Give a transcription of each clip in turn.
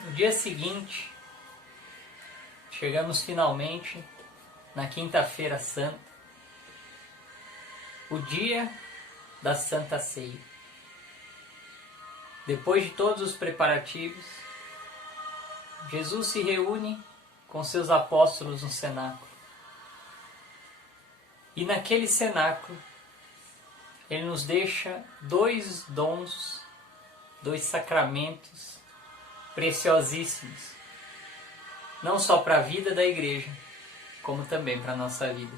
No dia seguinte, chegamos finalmente na Quinta-feira Santa, o dia da Santa Ceia. Depois de todos os preparativos, Jesus se reúne com seus apóstolos no cenáculo. E naquele cenáculo, ele nos deixa dois dons, dois sacramentos preciosíssimos, não só para a vida da igreja, como também para a nossa vida.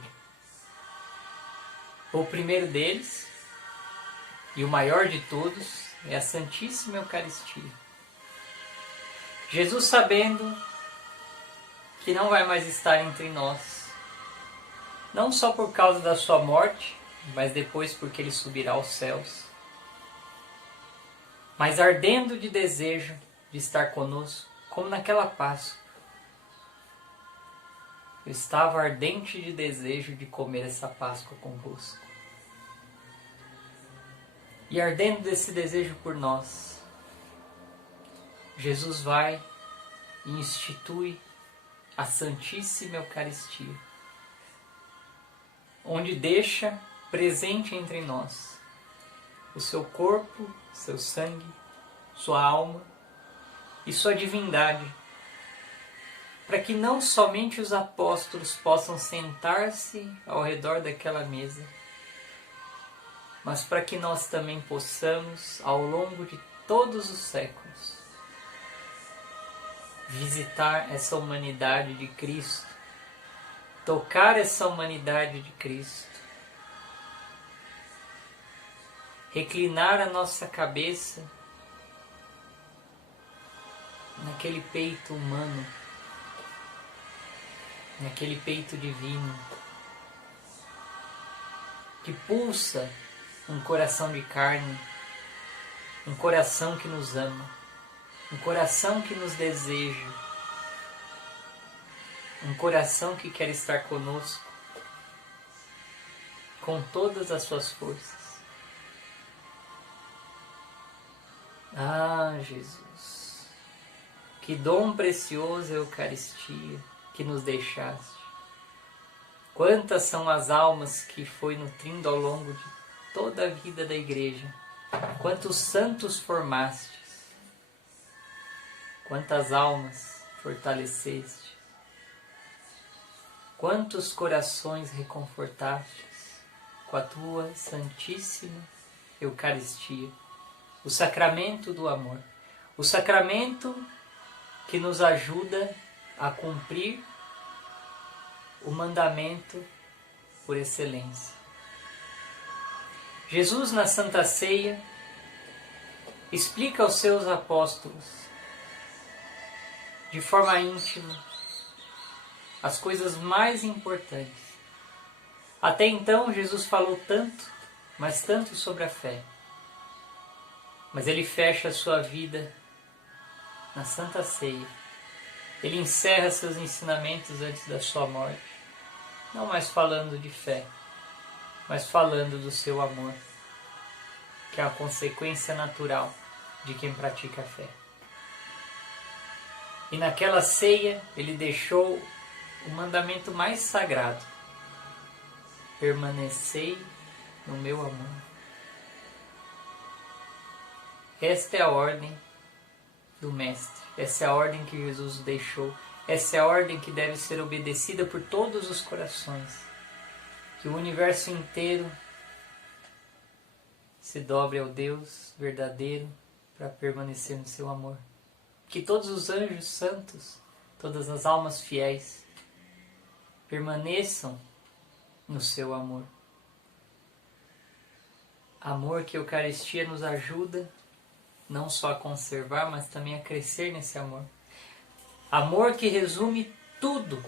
O primeiro deles, e o maior de todos, é a Santíssima Eucaristia. Jesus, sabendo que não vai mais estar entre nós, não só por causa da sua morte, mas depois porque ele subirá aos céus, mas ardendo de desejo de estar conosco, como naquela Páscoa. Eu estava ardente de desejo de comer essa Páscoa convosco. E ardendo desse desejo por nós, Jesus vai e institui a Santíssima Eucaristia, onde deixa presente entre nós o seu corpo, seu sangue, sua alma e sua divindade, para que não somente os apóstolos possam sentar-se ao redor daquela mesa, mas para que nós também possamos, ao longo de todos os séculos, visitar essa humanidade de Cristo, tocar essa humanidade de Cristo, reclinar a nossa cabeça naquele peito humano, naquele peito divino, que pulsa um coração de carne, um coração que nos ama, um coração que nos deseja, um coração que quer estar conosco com todas as suas forças. Ah, Jesus, que dom precioso é a Eucaristia que nos deixaste. Quantas são as almas que foi nutrindo ao longo de toda a vida da Igreja. Quantos santos formastes. Quantas almas fortaleceste. Quantos corações reconfortastes com a tua Santíssima Eucaristia. O sacramento do amor. O sacramento que nos ajuda a cumprir o mandamento por excelência. Jesus, na Santa Ceia, explica aos seus apóstolos, de forma íntima, as coisas mais importantes. Até então, Jesus falou tanto, mas tanto sobre a fé. Mas ele fecha a sua vida na Santa Ceia. Ele encerra seus ensinamentos antes da sua morte, não mais falando de fé, mas falando do seu amor, que é a consequência natural de quem pratica a fé. E naquela ceia ele deixou o mandamento mais sagrado: permanecei no meu amor. Esta é a ordem do Mestre, essa é a ordem que Jesus deixou, essa é a ordem que deve ser obedecida por todos os corações. Que o universo inteiro se dobre ao Deus verdadeiro para permanecer no seu amor. Que todos os anjos santos, todas as almas fiéis, permaneçam no seu amor. Amor que a Eucaristia nos ajuda não só a conservar, mas também a crescer nesse amor. Amor que resume tudo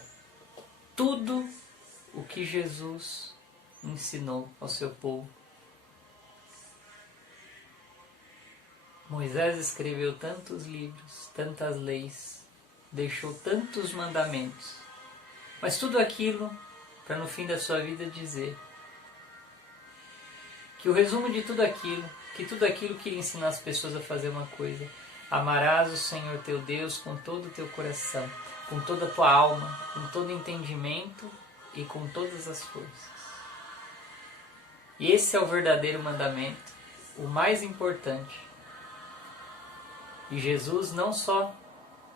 o que Jesus ensinou ao seu povo. Moisés escreveu tantos livros, tantas leis, deixou tantos mandamentos, mas tudo aquilo para no fim da sua vida dizer que o resumo de tudo aquilo, que tudo aquilo queria ensinar as pessoas a fazer uma coisa: Amarás o Senhor teu Deus com todo o teu coração, com toda a tua alma, com todo o entendimento e com todas as forças. E esse é o verdadeiro mandamento, o mais importante. E Jesus não só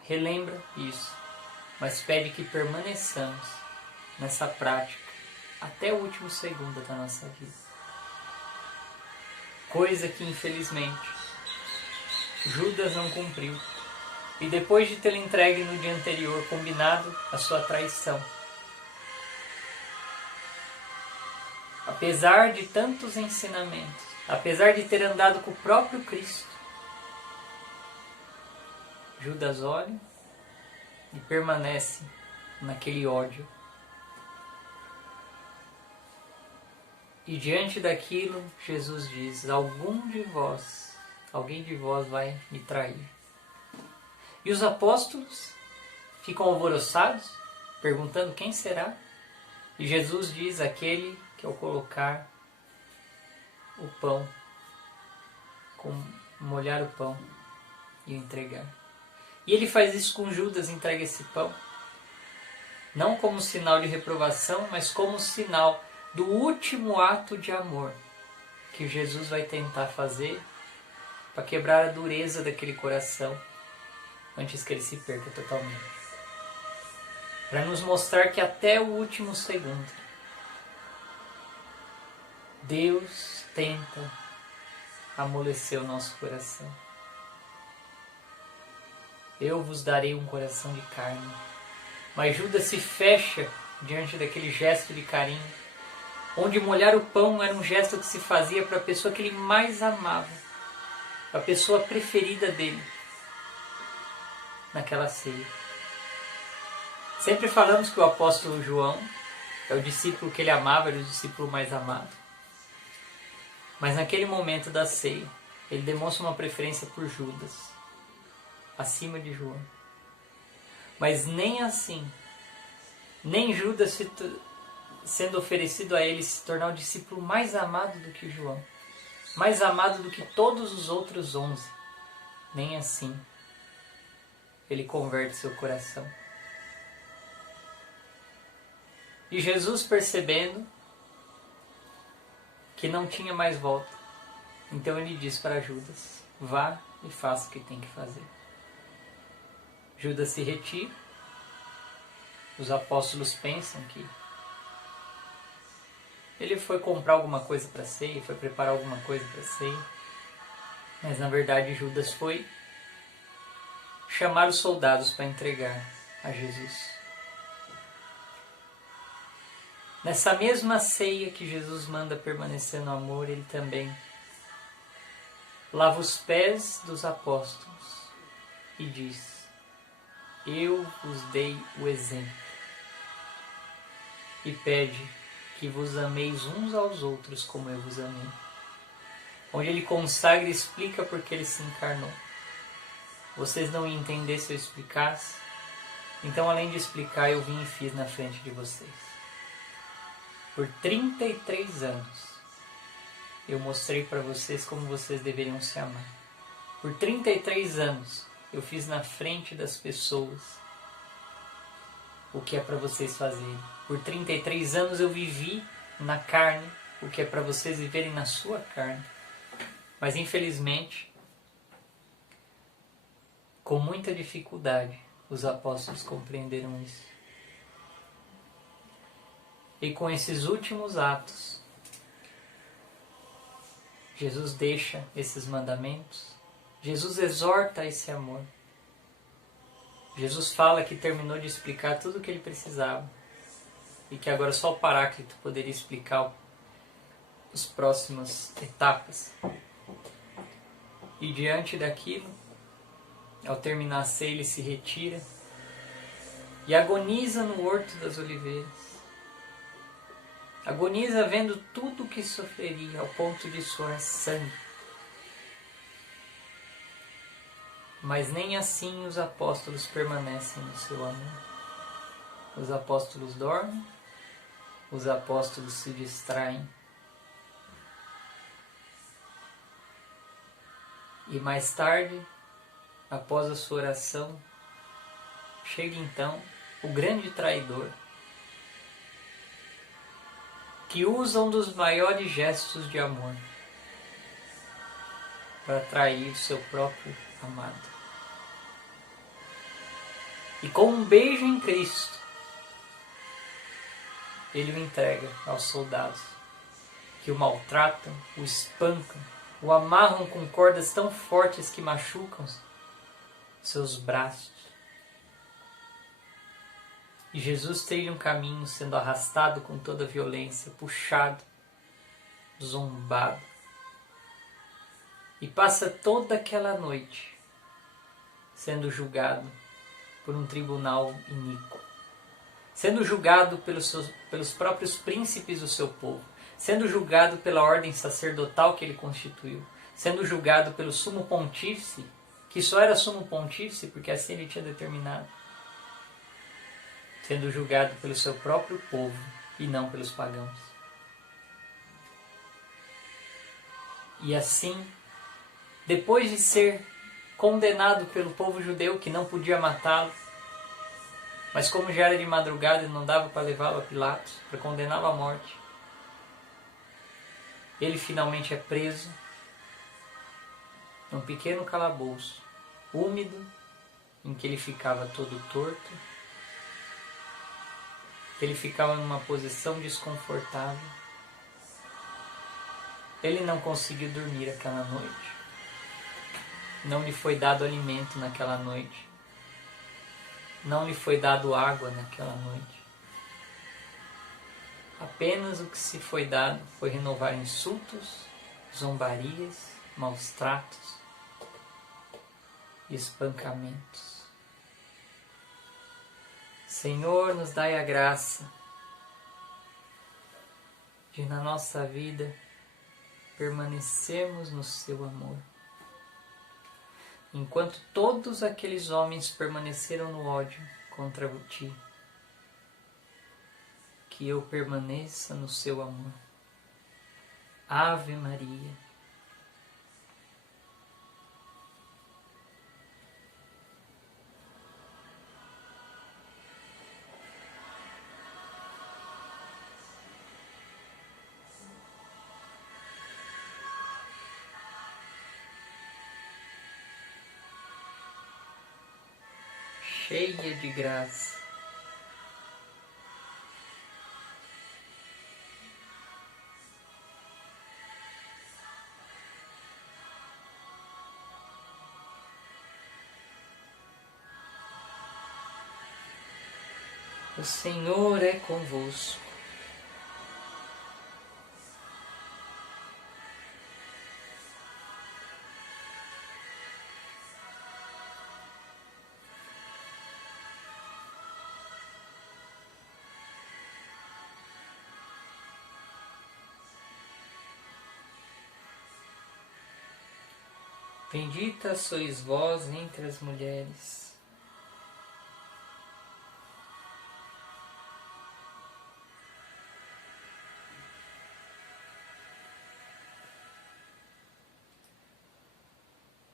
relembra isso, mas pede que permaneçamos nessa prática até o último segundo da nossa vida. Coisa que, infelizmente, Judas não cumpriu. E depois de tê-lo entregue no dia anterior, combinado a sua traição. Apesar de tantos ensinamentos, apesar de ter andado com o próprio Cristo, Judas olha e permanece naquele ódio. E diante daquilo, Jesus diz: alguém de vós vai me trair. E os apóstolos ficam alvoroçados, perguntando quem será. E Jesus diz: aquele que ao colocar o pão, molhar o pão e o entregar. E ele faz isso com Judas, entrega esse pão, não como sinal de reprovação, mas como sinal do último ato de amor que Jesus vai tentar fazer para quebrar a dureza daquele coração antes que ele se perca totalmente. Para nos mostrar que até o último segundo Deus tenta amolecer o nosso coração. Eu vos darei um coração de carne. Mas Judas se fecha diante daquele gesto de carinho, onde molhar o pão era um gesto que se fazia para a pessoa que ele mais amava, a pessoa preferida dele naquela ceia. Sempre falamos que o apóstolo João é o discípulo que ele amava, era o discípulo mais amado. Mas naquele momento da ceia, ele demonstra uma preferência por Judas, acima de João. Mas nem assim, nem Judas sendo oferecido a ele se tornar o discípulo mais amado do que João, mais amado do que todos os outros 11, nem assim ele converte seu coração. E Jesus, percebendo que não tinha mais volta, então ele diz para Judas: vá e faça o que tem que fazer. Judas se retira. Os apóstolos pensam que ele foi comprar alguma coisa para a ceia, foi preparar alguma coisa para a ceia. Mas na verdade Judas foi chamar os soldados para entregar a Jesus. Nessa mesma ceia que Jesus manda permanecer no amor, ele também lava os pés dos apóstolos e diz: eu vos dei o exemplo. E pede que vos ameis uns aos outros como eu vos amei. Onde ele consagra e explica porque ele se encarnou. Vocês não iam entender se eu explicasse, então além de explicar, eu vim e fiz na frente de vocês. Por 33 anos, eu mostrei para vocês como vocês deveriam se amar. Por 33 anos, eu fiz na frente das pessoas o que é para vocês fazerem. Por 33 anos eu vivi na carne o que é para vocês viverem na sua carne. Mas infelizmente, com muita dificuldade, os apóstolos compreenderam isso. E com esses últimos atos, Jesus deixa esses mandamentos, Jesus exorta esse amor. Jesus fala que terminou de explicar tudo o que ele precisava e que agora só o Paráclito poderia explicar as próximas etapas. E diante daquilo, ao terminar a ceia, ele se retira e agoniza no Horto das Oliveiras. Agoniza vendo tudo o que sofreria ao ponto de suar sangue. Mas nem assim os apóstolos permanecem no seu amor. Os apóstolos dormem, os apóstolos se distraem. E mais tarde, após a sua oração, chega então o grande traidor, que usa um dos maiores gestos de amor para trair seu próprio amado. E com um beijo em Cristo, ele o entrega aos soldados, que o maltratam, o espancam, o amarram com cordas tão fortes que machucam seus braços. E Jesus trilha um caminho sendo arrastado com toda a violência, puxado, zombado. E passa toda aquela noite sendo julgado por um tribunal iníquo, sendo julgado pelos próprios príncipes do seu povo, sendo julgado pela ordem sacerdotal que ele constituiu, sendo julgado pelo sumo pontífice, que só era sumo pontífice porque assim ele tinha determinado, sendo julgado pelo seu próprio povo e não pelos pagãos. E assim, depois de ser condenado pelo povo judeu que não podia matá-lo, mas como já era de madrugada e não dava para levá-lo a Pilatos, para condená-lo à morte, ele finalmente é preso num pequeno calabouço, úmido, em que ele ficava todo torto, que ele ficava numa posição desconfortável. Ele não conseguiu dormir aquela noite. Não lhe foi dado alimento naquela noite. Não lhe foi dado água naquela noite. Apenas o que se foi dado foi renovar insultos, zombarias, maus tratos e espancamentos. Senhor, nos dai a graça de na nossa vida permanecermos no seu amor. Enquanto todos aqueles homens permaneceram no ódio contra ti, que eu permaneça no seu amor. Ave Maria. Cheia de graça. O Senhor é convosco. Bendita sois vós entre as mulheres.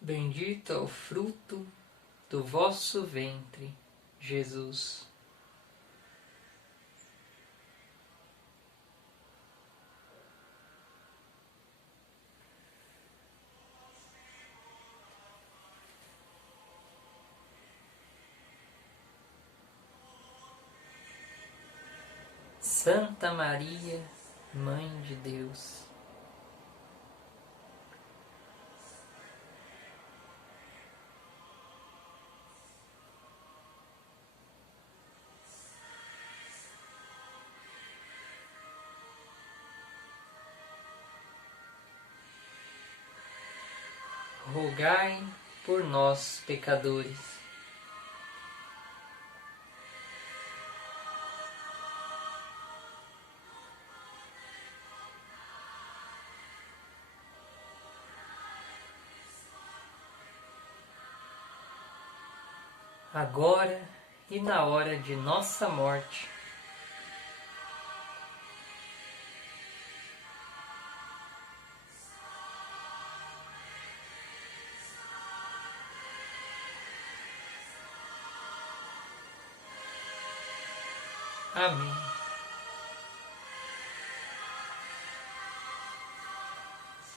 Bendito é o fruto do vosso ventre, Jesus. Santa Maria, Mãe de Deus, rogai por nós, pecadores, agora e na hora de nossa morte. Amém.